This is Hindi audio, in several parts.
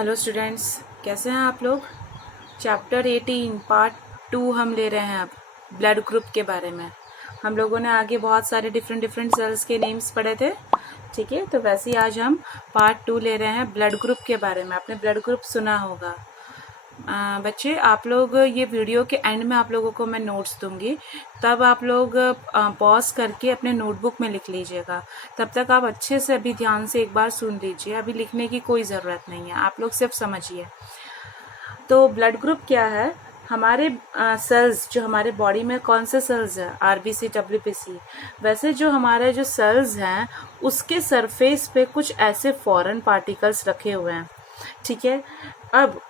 हेलो स्टूडेंट्स, कैसे हैं आप लोग। चैप्टर 18 पार्ट 2 हम ले रहे हैं अब ब्लड ग्रुप के बारे में। हम लोगों ने आगे बहुत सारे डिफरेंट सेल्स के नेम्स पढ़े थे, ठीक है। तो वैसे ही आज हम पार्ट 2 ले रहे हैं ब्लड ग्रुप के बारे में। आपने ब्लड ग्रुप सुना होगा। बच्चे, आप लोग ये वीडियो के एंड में आप लोगों को मैं नोट्स दूंगी, तब आप लोग पॉज करके अपने नोटबुक में लिख लीजिएगा। तब तक आप अच्छे से अभी ध्यान से एक बार सुन लीजिए। अभी लिखने की कोई ज़रूरत नहीं है, आप लोग सिर्फ समझिए। तो ब्लड ग्रुप क्या है? हमारे सेल्स जो हमारे बॉडी में कौन से सेल्स हैं, आरबीसी डब्ल्यूबीसी, वैसे जो हमारे जो सेल्स हैं उसके सरफेस पे कुछ ऐसे फॉरेन पार्टिकल्स रखे हुए हैं, ठीक है। अब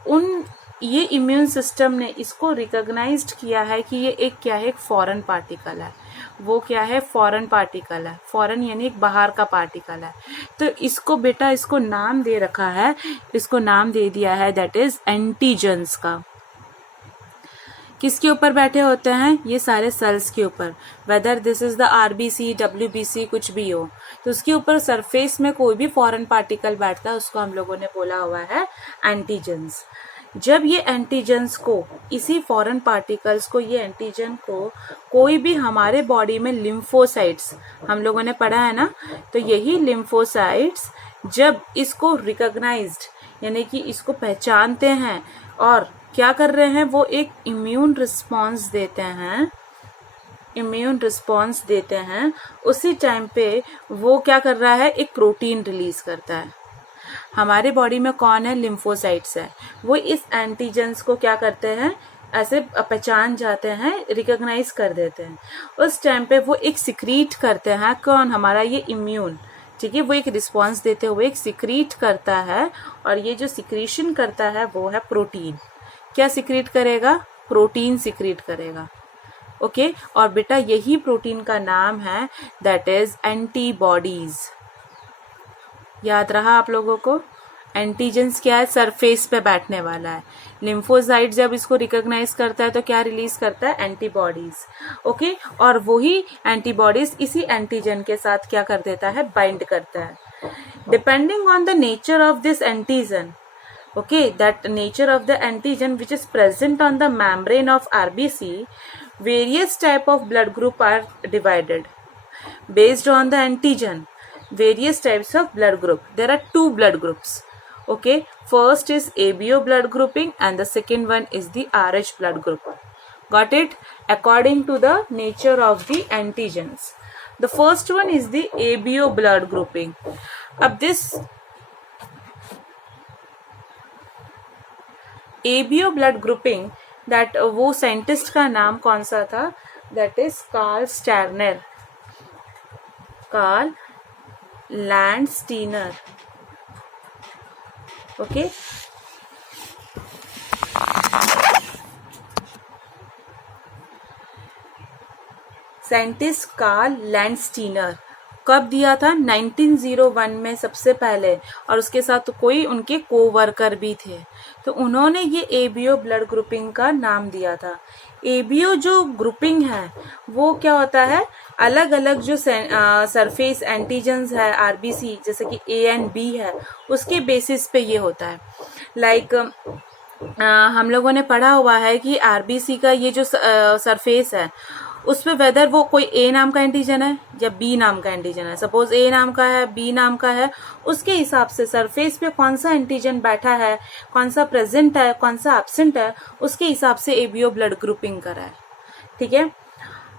ये इम्यून सिस्टम ने इसको रिकॉग्नाइज्ड किया है कि ये एक क्या है, एक फॉरेन पार्टिकल है। वो क्या है? फॉरेन पार्टिकल है। फॉरेन यानी एक बाहर का पार्टिकल है। तो इसको नाम दे रखा है, इसको नाम दे दिया है, दैट इज एंटीजेंस का। किसके ऊपर बैठे होते हैं? ये सारे सेल्स के ऊपर, whether this is the RBC WBC कुछ भी हो, तो उसके ऊपर सरफेस में कोई भी फॉरेन पार्टिकल बैठता है उसको हम लोगों ने बोला हुआ है एंटीजेंस। जब ये एंटीजेंस को, इसी फॉरेन पार्टिकल्स को, ये एंटीजन को कोई भी हमारे बॉडी में लिम्फोसाइट्स, हम लोगों ने पढ़ा है ना, तो यही लिम्फोसाइट्स जब इसको रिकॉग्नाइज्ड यानी कि इसको पहचानते हैं और क्या कर रहे हैं, वो एक इम्यून रिस्पॉन्स देते हैं, उसी टाइम पे वो क्या कर रहा है, एक प्रोटीन रिलीज करता है। हमारे बॉडी में कौन है? लिम्फोसाइट्स है। वो इस एंटीजेंस को क्या करते हैं, ऐसे पहचान जाते हैं, रिकॉग्नाइज कर देते हैं। उस टाइम पे वो एक सिक्रीट करते हैं। कौन? हमारा ये इम्यून, ठीक है। वो एक रिस्पॉन्स देते हुए एक सिक्रीट करता है, और ये जो सिक्रीशन करता है वो है प्रोटीन। क्या सिक्रीट करेगा? प्रोटीन सिक्रीट करेगा, ओके। और बेटा यही प्रोटीन का नाम है, दैट इज एंटीबॉडीज। याद रहा आप लोगों को? एंटीजेंस क्या है? सरफेस पे बैठने वाला है। लिम्फोसाइट जब इसको रिकॉग्नाइज करता है तो क्या रिलीज करता है? Antibodies, okay. और वही एंटीबॉडीज इसी एंटीजन के साथ क्या कर देता है? बाइंड करता है। Depending on the nature of this antigen, okay, that nature of the antigen which is present on the membrane of RBC, various type of blood group are divided based on the antigen. Various types of blood group, there are two blood groups, okay. First is ABO blood grouping and the second one is the RH blood group. Got it? According to the nature of the antigens, the first one is the ABO blood grouping. अब this ABO blood grouping, that वो साइंटिस्ट का नाम कौन सा था? That is Karl Landsteiner, okay. Scientist Karl Landsteiner कब दिया था? 1901 में सबसे पहले, और उसके साथ तो कोई उनके कोवर्कर भी थे, तो उन्होंने ये एबीओ ब्लड ग्रुपिंग का नाम दिया था। एबीओ जो ग्रुपिंग है वो क्या होता है, अलग अलग जो सरफेस एंटीजेंस है आरबीसी, जैसे कि ए एंड बी है, उसके बेसिस पे ये होता है। लाइक हम लोगों ने पढ़ा हुआ है कि आरबीसी का ये जो सरफेस है उस पे वेदर वो कोई ए नाम का एंटीजन है या बी नाम का एंटीजन है, सपोज ए नाम का है, बी नाम का है, उसके हिसाब से सरफेस पे कौन सा एंटीजन बैठा है, कौन सा प्रेजेंट है, कौन सा एब्सेंट है, उसके हिसाब से एबीओ ब्लड ग्रुपिंग करा है, ठीक है।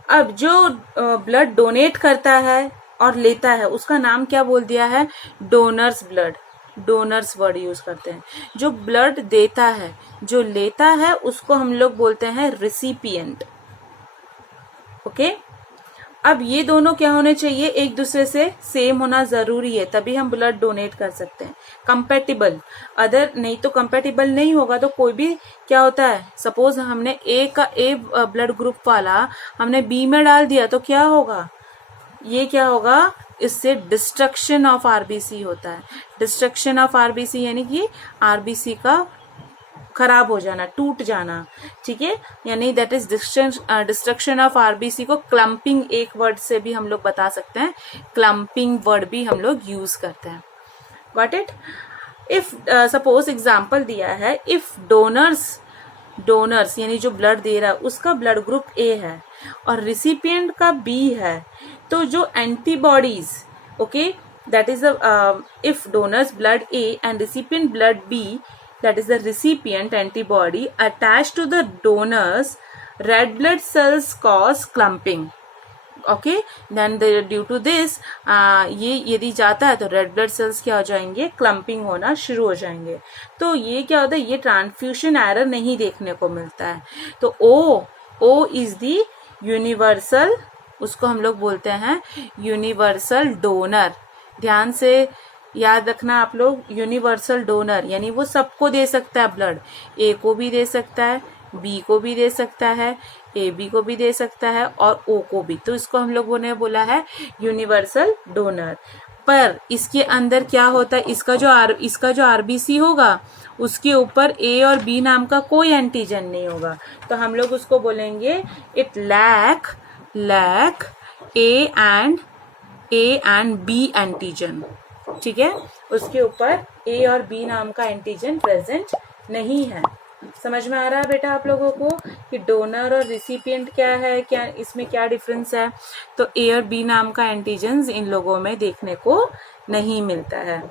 अब जो ब्लड डोनेट करता है और लेता है उसका नाम क्या बोल दिया है? Donors blood. Donors word use करते हैं। जो ब्लड देता है, जो लेता है, उसको हम लोग बोलते हैं रिसिपिएंट, ओके। अब ये दोनों क्या होने चाहिए? एक दूसरे से सेम होना जरूरी है, तभी हम ब्लड डोनेट कर सकते हैं। कंपेटिबल, अदर नहीं तो कंपेटिबल नहीं होगा तो कोई भी क्या होता है, सपोज हमने ए ब्लड ग्रुप वाला हमने बी में डाल दिया तो क्या होगा? ये क्या होगा? इससे डिस्ट्रक्शन ऑफ आरबीसी होता है। डिस्ट्रक्शन ऑफ आरबीसी यानी कि आरबीसी का खराब हो जाना, टूट जाना, ठीक है। यानी that is destruction of RBC को क्लम्पिंग एक वर्ड से भी हम लोग बता सकते हैं। क्लम्पिंग वर्ड भी हम लोग यूज करते हैं। Got it? If suppose example दिया है, इफ डोनर्स यानी जो ब्लड दे रहा है उसका ब्लड ग्रुप ए है और रिसिपिएंट का बी है, तो जो antibodies, okay, that is if donors blood A and recipient blood B, that is the recipient antibody attached to the donors red blood cells cause clumping. Okay, then due to this ये यदि जाता है तो रेड ब्लड सेल्स क्या हो जाएंगे, क्लम्पिंग होना शुरू हो जाएंगे. तो ये क्या होता है, ये ट्रांसफ्यूजन एरर नहीं देखने को मिलता है. तो ओ इज दी यूनिवर्सल, उसको हम लोग बोलते हैं यूनिवर्सल डोनर. ध्यान से याद रखना आप लोग, यूनिवर्सल डोनर यानी वो सबको दे सकता है ब्लड, ए को भी दे सकता है, बी को भी दे सकता है, ए बी को भी दे सकता है और ओ को भी. तो इसको हम लोगों ने बोला है यूनिवर्सल डोनर. पर इसके अंदर क्या होता है, इसका जो आरबीसी होगा उसके ऊपर ए और बी नाम का कोई एंटीजन नहीं होगा. तो हम लोग उसको बोलेंगे it lack A and B antigen. ठीक है, उसके ऊपर ए और बी नाम का एंटीजन प्रेजेंट नहीं है. समझ में आ रहा है बेटा आप लोगों को कि डोनर और रिसिपिएंट क्या है, क्या इसमें क्या डिफरेंस है. तो ए और बी नाम का एंटीजन इन लोगों में देखने को नहीं मिलता है.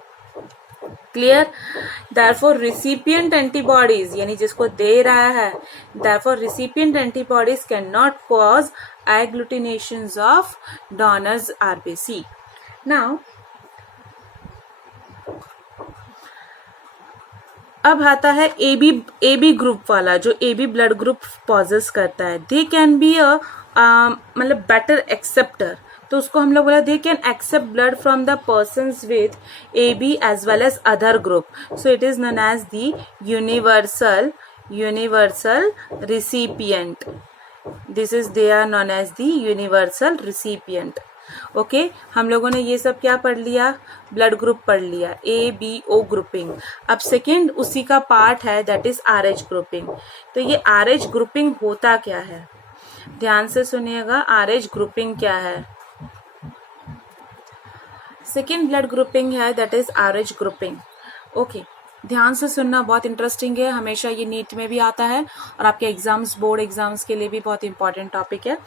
क्लियर. देयरफॉर रिसिपिएंट एंटीबॉडीज यानी जिसको दे रहा है, therefore recipient antibodies can not cause agglutinations of donors RBC. Now अब आता है ए बी ग्रुप वाला, जो A B blood group possess करता है. दे कैन बी मतलब बेटर एक्सेप्टर. तो उसको हम लोग बोला they can accept blood from the persons with A B as well as other group. So it is known as the universal recipient. This is they are known as the universal recipient. Okay, हम लोगों ने ये सब क्या पढ़ लिया, ब्लड ग्रुप पढ़ लिया, ए बी ओ ग्रुपिंग. अब सेकेंड उसी का पार्ट है, that is R H grouping. तो ये आर एच ग्रुपिंग होता क्या है, ध्यान से सुनिएगा. आर एच ग्रुपिंग क्या है, सेकेंड ब्लड ग्रुपिंग है, that is R H grouping. Okay, ध्यान से सुनना, बहुत इंटरेस्टिंग है. हमेशा ये नीट में भी आता है और आपके एग्जाम्स, बोर्ड एग्जाम्स के लिए भी बहुत इंपॉर्टेंट टॉपिक है.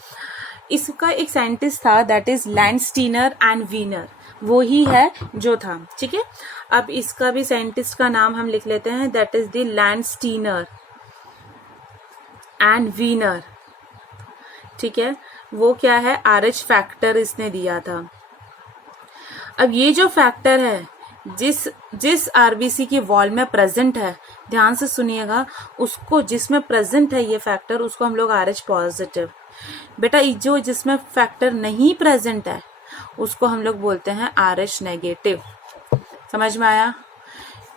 इसका एक साइंटिस्ट था, that is Landsteiner and Wiener. वो ही है जो था. ठीक है, अब इसका भी साइंटिस्ट का नाम हम लिख लेते हैं, that is the Landsteiner and Wiener. ठीक है, वो क्या है, आर एच फैक्टर इसने दिया था. अब ये जो फैक्टर है जिस आरबीसी की वॉल में प्रेजेंट है, ध्यान से सुनिएगा, उसको जिसमें प्रेजेंट है ये फैक्टर, उसको हम लोग आर एच पॉजिटिव. बेटा जो जिसमें फैक्टर नहीं प्रेजेंट है उसको हम लोग बोलते हैं आर एच नेगेटिव. समझ में आया,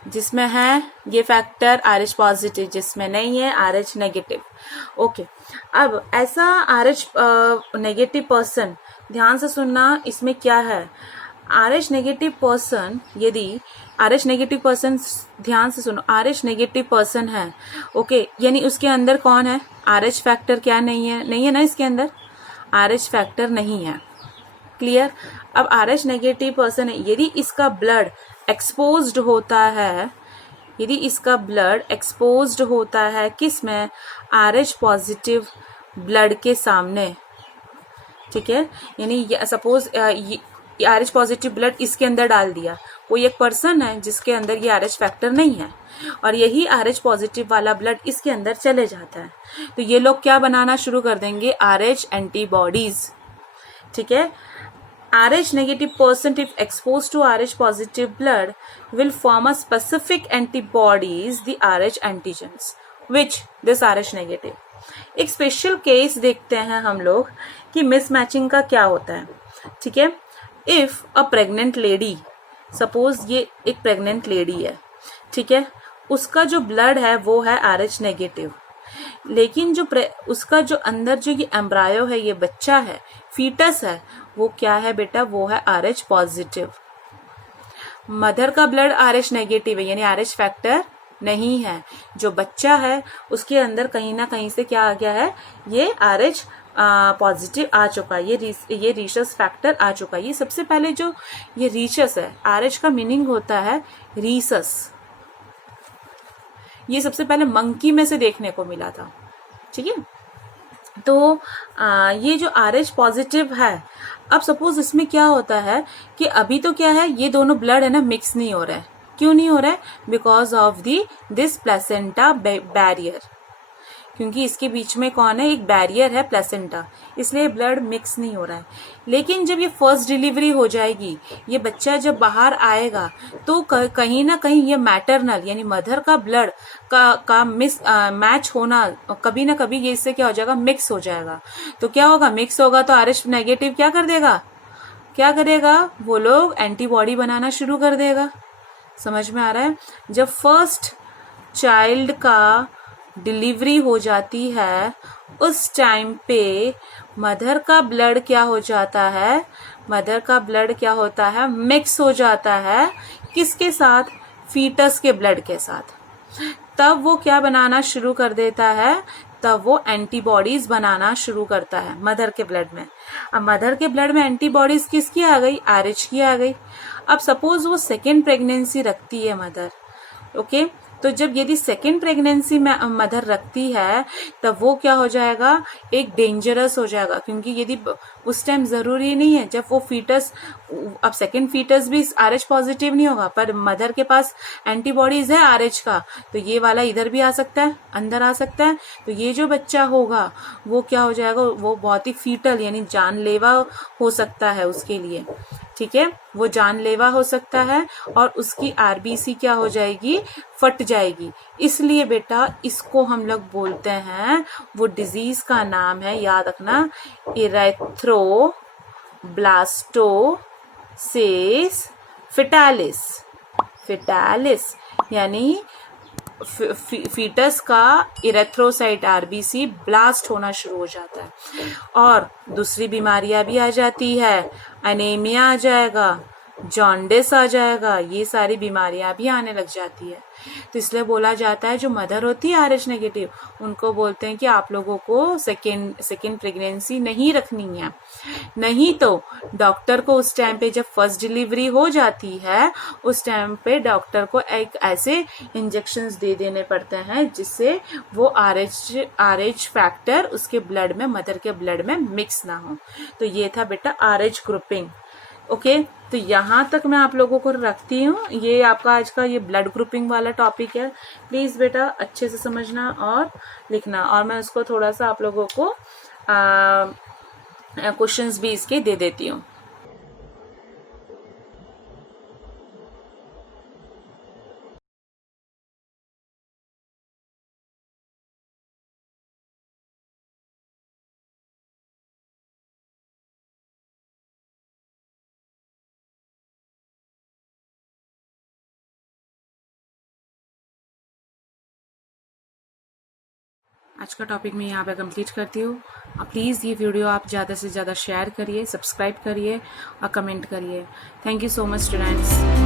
जिसमें है ये फैक्टर आर एच पॉजिटिव, जिसमें नहीं है आर एच नेगेटिव. ओके, अब ऐसा आर एच नेगेटिव पर्सन, ध्यान से सुनना, इसमें क्या है, आर एच नेगेटिव पर्सन, यदि आर एच नेगेटिव पर्सन, ध्यान से सुनो, आर एच नेगेटिव पर्सन है, ओके, यानी उसके अंदर कौन है, आर एच फैक्टर क्या नहीं है ना, इसके अंदर आर एच फैक्टर नहीं है. क्लियर. अब आर एच नेगेटिव पर्सन है, यदि इसका ब्लड एक्सपोज्ड होता है, यदि इसका ब्लड एक्सपोज्ड होता है किस में, आर एच पॉजिटिव ब्लड के सामने. ठीक है, यानी suppose are H positive blood इसके अंदर डाल दिया, कोई एक पर्सन है जिसके अंदर ये आर एच फैक्टर नहीं है और यही आर एच पॉजिटिव वाला ब्लड इसके अंदर चले जाता है, तो ये लोग क्या बनाना शुरू कर देंगे, आर एच एंटीबॉडीज. ठीक है, R H negative person if expose to R H positive blood will form a specific antibodies the R H antigens which this R H negative. एक स्पेशल केस देखते हैं हम लोग कि मिसमैचिंग का क्या होता है. ठीक है, if a pregnant lady, suppose ये एक प्रेग्नेंट लेडी है, ठीक है, उसका जो ब्लड है वो है आर एच नेगेटिव, लेकिन जो उसका जो अंदर जो ये एम्ब्रायो है, ये बच्चा है, फीटस है, वो क्या है बेटा, वो है आर एच पॉजिटिव. मदर का ब्लड आर एच नेगेटिव है, यानी आर एच फैक्टर नहीं है. जो बच्चा है उसके अंदर कहीं ना कहीं से क्या आ गया है, ये आर एच पॉजिटिव आ चुका है, ये रीशस फैक्टर आ चुका है. ये सबसे पहले जो ये रीशस है, आर एच का मीनिंग होता है रीसस. ये सबसे पहले मंकी में से देखने को मिला था। ठीक है, तो ये जो RH पॉजिटिव है, अब सपोज इसमें क्या होता है कि अभी तो क्या है, ये दोनों ब्लड है ना मिक्स नहीं हो रहा है। क्यों नहीं हो रहा है? Because of this placenta barrier, क्योंकि इसके बीच में कौन है, एक बैरियर है प्लेसेंटा, इसलिए ब्लड मिक्स नहीं हो रहा है। लेकिन जब ये फर्स्ट डिलीवरी हो जाएगी, ये बच्चा जब बाहर आएगा, तो कहीं ना कहीं ये मैटरनल यानी मदर का ब्लड का मैच होना, कभी ना कभी ये इससे क्या हो जाएगा, मिक्स हो जाएगा। तो क्या होगा, मिक्स होगा तो RH नेगेटिव क्या कर देगा, क्या करेगा, वो लोग एंटीबॉडी बनाना शुरू कर देगा। समझ में आ रहा है? जब फर्स्ट चाइल्ड का डिलीवरी हो जाती है, उस टाइम पे मदर का ब्लड क्या हो जाता है, मदर का ब्लड क्या होता है, मिक्स हो जाता है किसके साथ, फीटस के ब्लड के साथ। तब वो क्या बनाना शुरू कर देता है, तब वो एंटीबॉडीज बनाना शुरू करता है मदर के ब्लड में। अब मदर के ब्लड में एंटीबॉडीज किसकी आ गई, RH की आ गई। अब सपोज वो सेकेंड प्रेगनेंसी रखती है मदर, ओके, तो जब यदि सेकेंड प्रेगनेंसी में मदर रखती है, तब वो क्या हो जाएगा, एक डेंजरस हो जाएगा, क्योंकि यदि उस टाइम जरूरी नहीं है जब वो फीटस, अब सेकेंड फीटस भी RH पॉजिटिव नहीं होगा, पर मदर के पास एंटीबॉडीज है RH का, तो ये वाला इधर भी आ सकता है, अंदर आ सकता है। तो ये जो बच्चा होगा वो क्या हो जाएगा, वो बहुत ही फीटल यानी जानलेवा हो सकता है उसके लिए। ठीक है, वो जानलेवा हो सकता है और उसकी RBC क्या हो जाएगी, फट जाएगी। इसलिए बेटा इसको हम लोग बोलते हैं, वो डिजीज का नाम है, याद रखना, इरेथ्रोब्लास्टोसिस फिटालिस। फिटालिस यानी फीटस का इरेथ्रोसाइट RBC ब्लास्ट होना शुरू हो जाता है। और दूसरी बीमारियां भी आ जाती है, एनीमिया आ जाएगा, जॉन्डिस आ जाएगा, ये सारी बीमारियां भी आने लग जाती है। तो इसलिए बोला जाता है जो मदर होती है RH नेगेटिव, उनको बोलते हैं कि आप लोगों को सेकेंड प्रेगनेंसी नहीं रखनी है। नहीं तो डॉक्टर को उस टाइम पे जब फर्स्ट डिलीवरी हो जाती है, उस टाइम पे डॉक्टर को एक ऐसे इंजेक्शंस दे देने पड़ते हैं जिससे वो RH फैक्टर उसके ब्लड में, मदर के ब्लड में मिक्स ना हो। तो ये था बेटा RH ग्रुपिंग। ओके, तो यहाँ तक मैं आप लोगों को रखती हूँ। ये आपका आज का ये ब्लड ग्रुपिंग वाला टॉपिक है। प्लीज बेटा अच्छे से समझना और लिखना, और मैं उसको थोड़ा सा आप लोगों को क्वेश्चंस भी इसके दे देती हूँ। आज का टॉपिक मैं यहाँ पे कंप्लीट करती हूँ। प्लीज़ ये वीडियो आप ज़्यादा से ज़्यादा शेयर करिए, सब्सक्राइब करिए और कमेंट करिए। Thank you so much students.